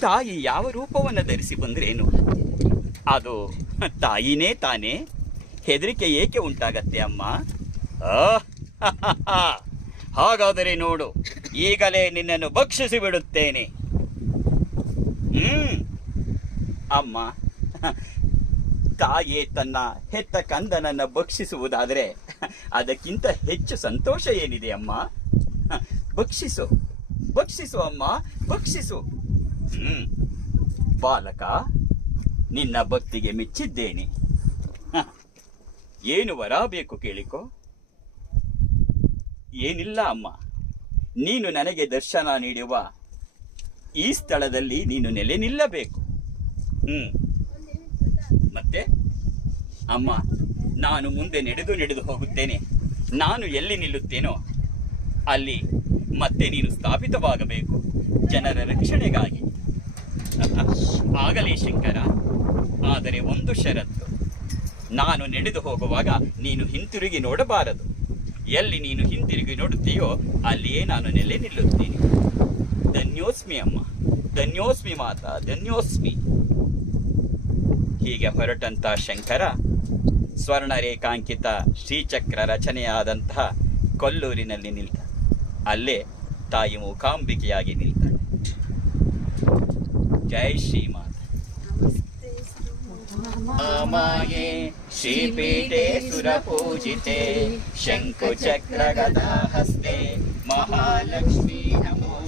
ತಾಯಿ ಯಾವ ರೂಪವನ್ನು ಧರಿಸಿ ಬಂದ್ರೇನು? ಅದು ತಾಯಿನೇ ತಾನೇ, ಹೆದರಿಕೆ ಏಕೆ ಉಂಟಾಗತ್ತೆ ಅಮ್ಮ? ಹಾಗಾದರೆ ನೋಡು, ಈಗಲೇ ನಿನ್ನನ್ನು ಭಕ್ಷಿಸಿ ಬಿಡುತ್ತೇನೆ. ಹ್ಮ್. ಅಮ್ಮ, ತಾಯಿ ತನ್ನ ಹೆತ್ತ ಕಂದನನ್ನ ಭಕ್ಷಿಸುವುದಾದರೆ ಅದಕ್ಕಿಂತ ಹೆಚ್ಚು ಸಂತೋಷ ಏನಿದೆ ಅಮ್ಮ? ಭಕ್ಷಿಸು ಭಕ್ಷಿಸು ಅಮ್ಮ, ಭಕ್ಷಿಸು. ಬಾಲಕ, ನಿನ್ನ ಭಕ್ತಿಗೆ ಮೆಚ್ಚಿದ್ದೇನೆ. ಏನು ವರ ಬೇಕು ಕೇಳಿಕೋ. ಏನಿಲ್ಲ ಅಮ್ಮ. ನೀನು ನನಗೆ ದರ್ಶನ ನೀಡುವ ಈ ಸ್ಥಳದಲ್ಲಿ ನೀನು ನೆಲೆ ನಿಲ್ಲಬೇಕು. ಹ್ಮ್. ಮತ್ತೆ? ಅಮ್ಮ, ನಾನು ಮುಂದೆ ನಡೆದು ನಡೆದು ಹೋಗುತ್ತೇನೆ. ನಾನು ಎಲ್ಲಿ ನಿಲ್ಲುತ್ತೇನೋ, ಅಲ್ಲಿ ಮತ್ತೆ ನೀನು ಸ್ಥಾಪಿತವಾಗಬೇಕು. ಜನರ ರಕ್ಷಣೆಗಾಗಿ. ಆಗಲೇ ಶಂಕರ. ಆದರೆ ಒಂದು ಷರತ್ತು. ನಾನು ನಡೆದು ಹೋಗುವಾಗ ನೀನು ಹಿಂತಿರುಗಿ ನೋಡಬಾರದು. ಎಲ್ಲಿ ನೀನು ಹಿಂತಿರುಗಿ ನೋಡುತ್ತೀಯೋ ಅಲ್ಲಿಯೇ ನಾನು ನೆಲೆ ನಿಲ್ಲುತ್ತೇನೆ. ಧನ್ಯೋಸ್ಮಿ ಅಮ್ಮ. ಧನ್ಯೋಸ್ಮಿ ಮಾತಾ, ಧನ್ಯೋಸ್ಮಿ. ಹೀಗೆ ಹೊರಟಂತ ಶಂಕರ, ಸ್ವರ್ಣರೇಖಾಂಕಿತ ಶ್ರೀಚಕ್ರ ರಚನೆಯಾದಂತಹ ಕೊಲ್ಲೂರಿನಲ್ಲಿ ನಿಲ್ತ ಅಲ್ಲೇ ತಾಯಿ ಮೂಕಾಂಬಿಕೆಯಾಗಿ ನಿಲ್ತಾಳೆ. ಜೈ ಶ್ರೀಮಾತ माये श्रीपीठे सुरपूजिते शङ्कुचक्रगदाहस्ते महालक्ष्मी नमो